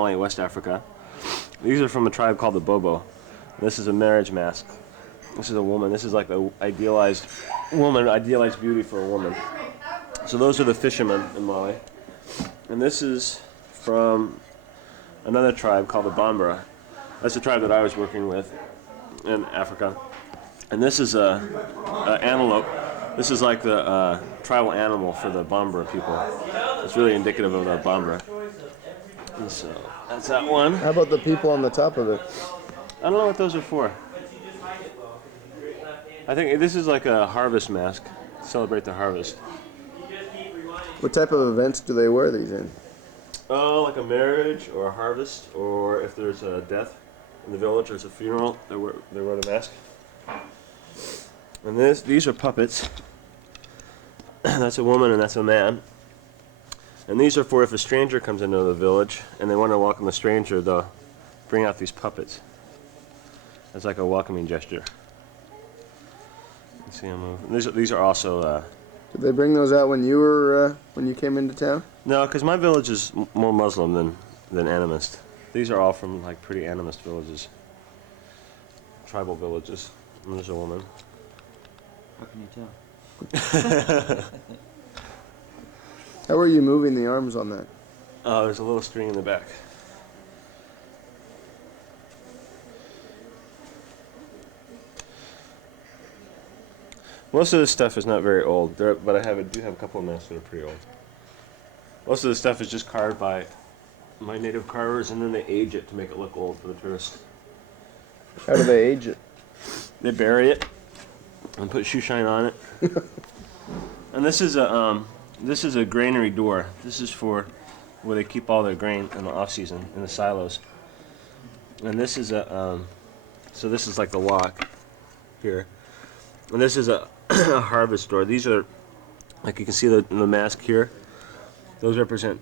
West Africa. These are from a tribe called the Bobo. This is a marriage mask. This is a woman. This is like the idealized woman, idealized beauty for a woman. So those are the fishermen in Mali. And this is from another tribe called the Bambara. That's the tribe that I was working with in Africa. And this is a antelope. This is like the tribal animal for the Bambara people. It's really indicative of the Bambara. And so that's that one. How about the people on the top of it? I don't know what those are for. I think this is like a harvest mask. Celebrate the harvest. What type of events do they wear these in? Oh, like a marriage or a harvest, or if there's a death in the village or it's a funeral, they wear the mask. And these are puppets. That's a woman and that's a man. And these are for if a stranger comes into the village and they want to welcome the stranger, they'll bring out these puppets. It's like a welcoming gesture. You see them move. These are also. Did they bring those out when you were when you came into town? No, because my village is more Muslim than animist. These are all from like pretty animist villages, tribal villages. And there's a woman. How can you tell? How are you moving the arms on that? There's a little string in the back. Most of this stuff is not very old, but I do have a couple of masks that are pretty old. Most of the stuff is just carved by my native carvers, and then they age it to make it look old for the tourists. How do they age it? They bury it and put shoe shine on it. And this is a granary door. This is for where they keep all their grain in the off season in the silos. And this is so this is like the lock here. And this is a harvest door. These are, like you can see the mask here. Those represent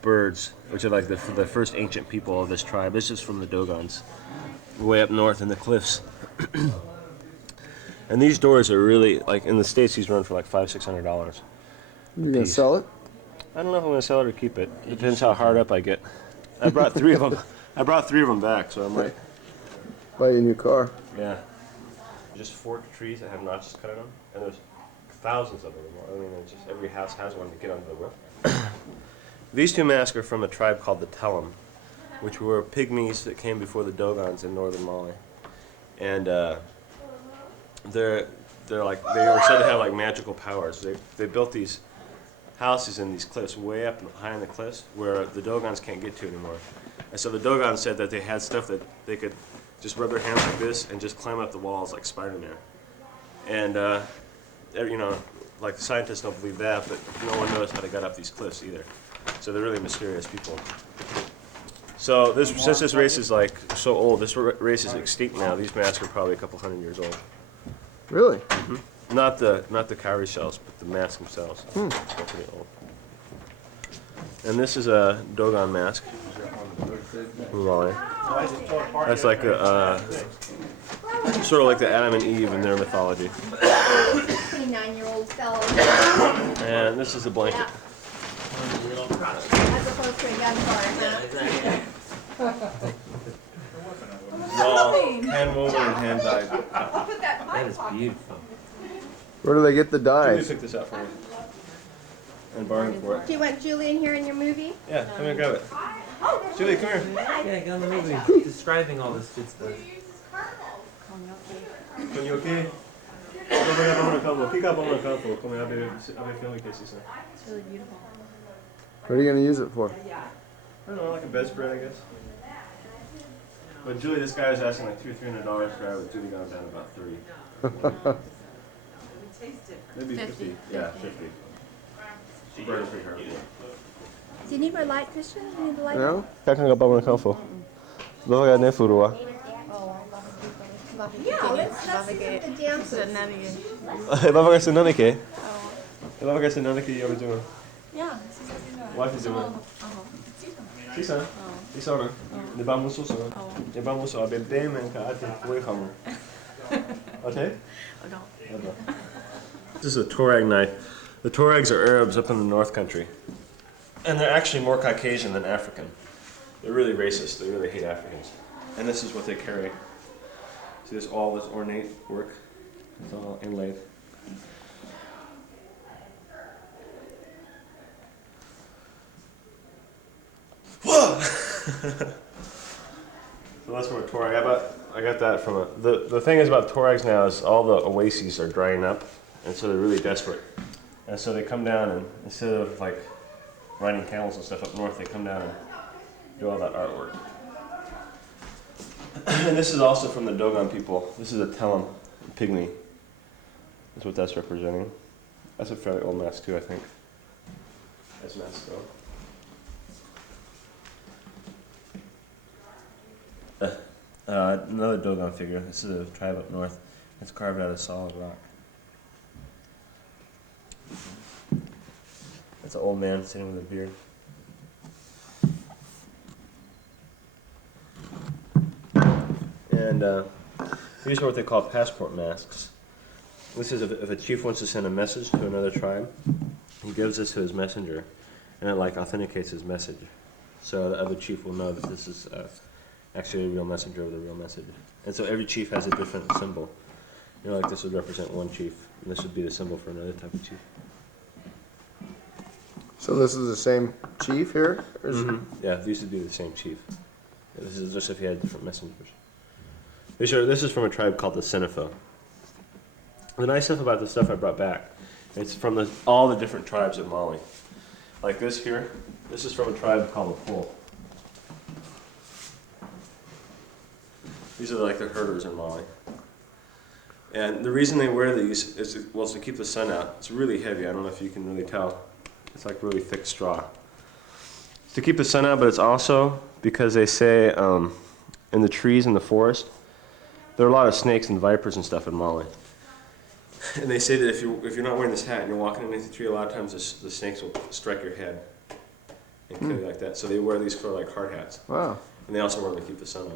birds, which are like the first ancient people of this tribe. This is from the Dogons, way up north in the cliffs. And these doors are really, like in the States, these run for like $500-600. You gonna sell it? I don't know if I'm gonna sell it or keep it. Depends how hard up I get. I brought three of them. I brought 3 of them back, so I might. Buy you a new car. Yeah. Just forked trees that have notches cut in them, and there's thousands of them. I mean, it's just every house has one to get onto the roof. These 2 masks are from a tribe called the Telem, which were pygmies that came before the Dogons in northern Mali, and they were said to have like magical powers. They built these houses in these cliffs way up high in the cliffs where the Dogons can't get to anymore. And so the Dogons said that they had stuff that they could just rub their hands like this and just climb up the walls like Spider-Man. And like the scientists don't believe that, but no one knows how they got up these cliffs either. So they're really mysterious people. So since this race is like so old, this race is extinct now. These masks are probably a couple hundred years old. Really? Mm-hmm. Not the cowrie shells, but the masks themselves. They're pretty old. And this is a Dogon mask. That's like sort of like the Adam and Eve in their mythology. 29-year-old fellow. And this is a blanket. As opposed to a young car. All hand woven and hand dyed. That is beautiful. Where do they get the Julie dyes? picked this up for me. And bargained for it. Do you want Julie in here in your movie? Yeah, come here, grab it. Julie, come here. Yeah, get on the movie. Describing all this good stuff. Are you okay? Pick up on the couple. Come here, I'll be filming cases. It's really beautiful. What are you gonna use it for? I don't know, like a bedspread, I guess. But Julie, this guy was asking like $200-300 for it. Julie got him down to about 30. Maybe 50. Yeah, 50. She burned pretty hard. Do you need more light, Christian? Do you need the light? No? Kakang kapag mo couple. Bawa ka na furua. Yeah, let's see the dancers. Bawa ka sa nanake. Bawa ka sa nanake yung juma. Ja, Wife is juma. Sisa. Isa na. Di ba mo suso? Di ba mo so abe men ka ate kuwi kamo. Okay? This is a Tuareg knife. The Tuaregs are Arabs up in the North Country. And they're actually more Caucasian than African. They're really racist. They really hate Africans. And this is what they carry. See, there's all this ornate work. It's all inlaid. Whoa! So that's from a Tuareg. I got that from a. The thing is about Tuaregs now is all the oases are drying up, and so they're really desperate. And so they come down and instead of like riding camels and stuff up north, they come down and do all that artwork. And this is also from the Dogon people. This is a Telem pygmy. That's what that's representing. That's a fairly old mask too, I think. As masks go. Another Dogon figure. This is a tribe up north. It's carved out of solid rock. That's an old man sitting with a beard. And these are what they call passport masks. This is if a chief wants to send a message to another tribe, he gives this to his messenger, and it like authenticates his message. So the other chief will know that this is actually a real messenger of the real message. And so every chief has a different symbol. You know, like this would represent one chief, and this would be the symbol for another type of chief. So this is the same chief here? Or is it- Yeah, these would be the same chief. Yeah, this is just if he had different messengers. This is from a tribe called the Senefo. The nice stuff about the stuff I brought back, it's from all the different tribes of Mali. Like this here, this is from a tribe called the Pole. These are like the herders in Mali. And the reason they wear these is to keep the sun out. It's really heavy. I don't know if you can really tell. It's like really thick straw. To keep the sun out, but it's also because they say in the trees in the forest, there are a lot of snakes and vipers and stuff in Mali. And they say that if you're not wearing this hat and you're walking underneath the tree, a lot of times the snakes will strike your head and kill you like that. So they wear these for like hard hats. Wow. And they also wear them to keep the sun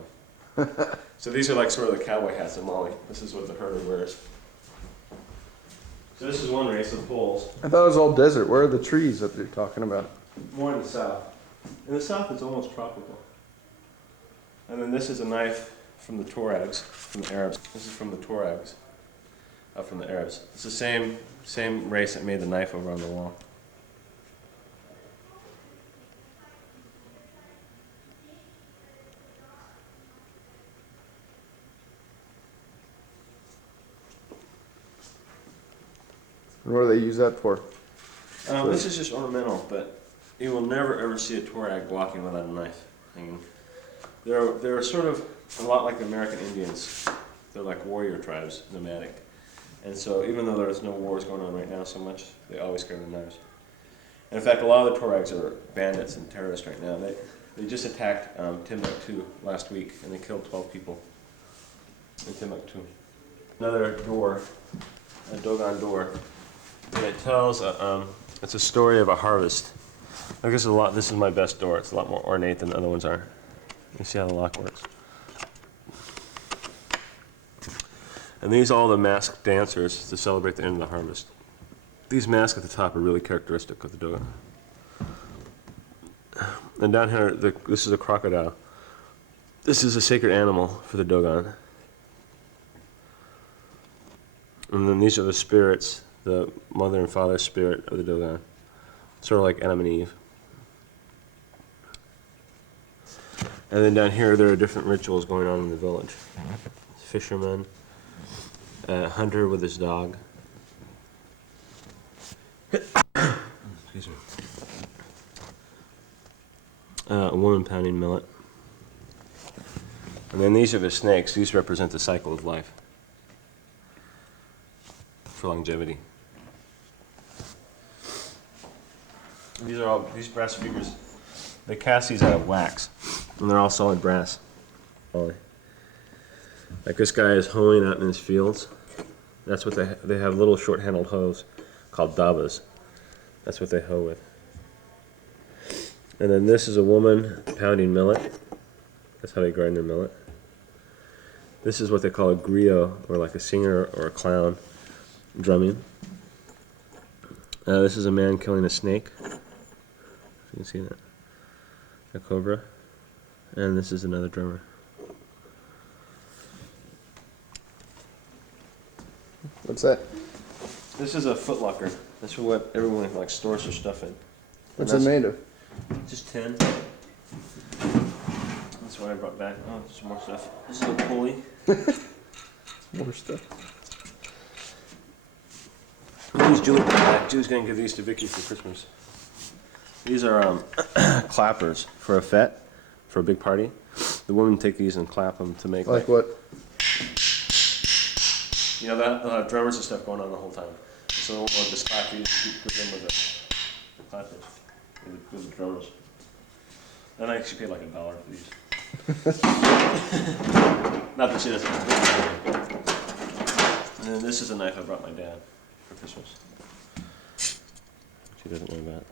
off. So these are like sort of the cowboy hats in Mali. This is what the herder wears. So this is one race, the Poles. I thought it was all desert. Where are the trees that they're talking about? More in the south. In the south, it's almost tropical. And then this is a knife from the Tuaregs, from the Arabs. This is from the Tuaregs, from the Arabs. It's the same race that made the knife over on the wall. And what do they use that for? This is just ornamental, but you will never ever see a Tuareg walking without a knife. I mean, they're sort of a lot like the American Indians. They're like warrior tribes, nomadic. And so even though there's no wars going on right now so much, they always carry their knives. And in fact, a lot of the Tuaregs are bandits and terrorists right now. They just attacked Timbuktu last week, and they killed 12 people in Timbuktu. Another door, a Dogon door. And it tells, it's a story of a harvest. Like this is my best door. It's a lot more ornate than the other ones are. You see how the lock works. And these are all the masked dancers to celebrate the end of the harvest. These masks at the top are really characteristic of the Dogon. And down here, this is a crocodile. This is a sacred animal for the Dogon. And then these are the spirits, the mother and father spirit of the Dogon. Sort of like Adam and Eve. And then down here, there are different rituals going on in the village. Fisherman, a hunter with his dog. Excuse me. A woman pounding millet. And then these are the snakes. These represent the cycle of life for longevity. These brass figures, they cast these out of wax, and they're all solid brass. Like this guy is hoeing out in his fields. That's what they have little short-handled hoes called dabas. That's what they hoe with. And then this is a woman pounding millet. That's how they grind their millet. This is what they call a griot, or like a singer or a clown drumming. This is a man killing a snake. You can see that. A cobra. And this is another drummer. What's that? This is a Foot Locker. That's what everyone like stores their stuff in. What's it made of? Just tin. That's what I brought back. Oh, some more stuff. This is a pulley. More stuff. These Julie's gonna give these to Vicky for Christmas. These are clappers for a fete, for a big party. The women take these and clap them to make Like what? you know that they'll have drummers and stuff going on the whole time. So we'll just clap these with them with the clappers, with the drummers. And I actually paid like $1 for these. Not that she doesn't. And then this is a knife I brought my dad for Christmas. She doesn't know that.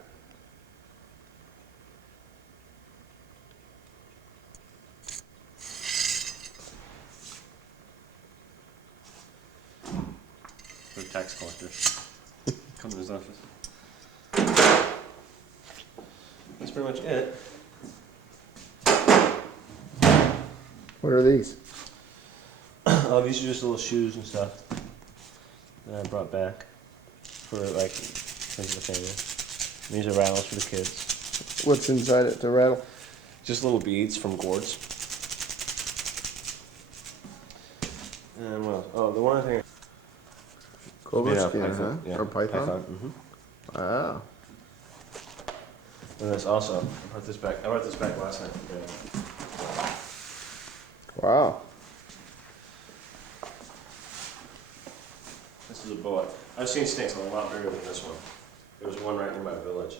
For tax collectors. Come to his office. That's pretty much it. What are these? Oh, these are just little shoes and stuff that I brought back for like friends of the family. And these are rattles for the kids. What's inside it to rattle? Just little beads from gourds. And what else? Oh, the one thing. Cobra Yeah, skin, huh? python, yeah, Or python? Mhm. Wow. And this also, I brought this back last night. Yeah. Wow. This is a boa. I've seen snakes a lot bigger than this one. There was one right near my village.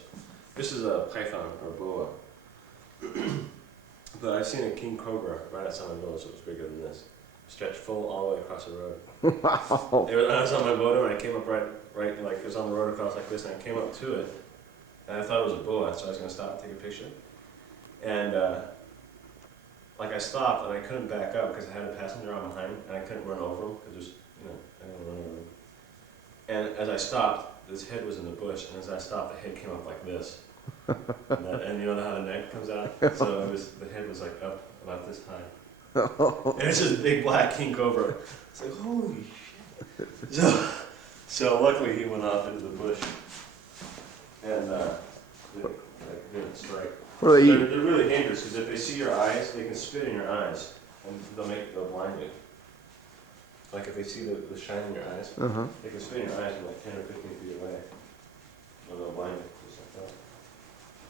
This is a python or boa. But I've seen a king cobra right outside my village that was bigger than this. Stretched full all the way across the road. Wow. I was on my motor and I came up right, like it was on the road across like this, and I came up to it, and I thought it was a boa, so I was gonna stop and take a picture. And like I stopped and I couldn't back up because I had a passenger on behind, and I couldn't run over him because there's, I didn't run over him. And as I stopped, his head was in the bush, and as I stopped, the head came up like this. And you know how the neck comes out? So the head was like up about this high. And it's just a big black king cobra. It's like, holy shit. So luckily he went off into the bush and didn't strike. What do they eat? They're really dangerous because if they see your eyes, they can spit in your eyes and they'll blind you. Like if they see the shine in your eyes, Uh-huh. they can spit in your eyes from like 10 or 15 feet away, or they'll blind you.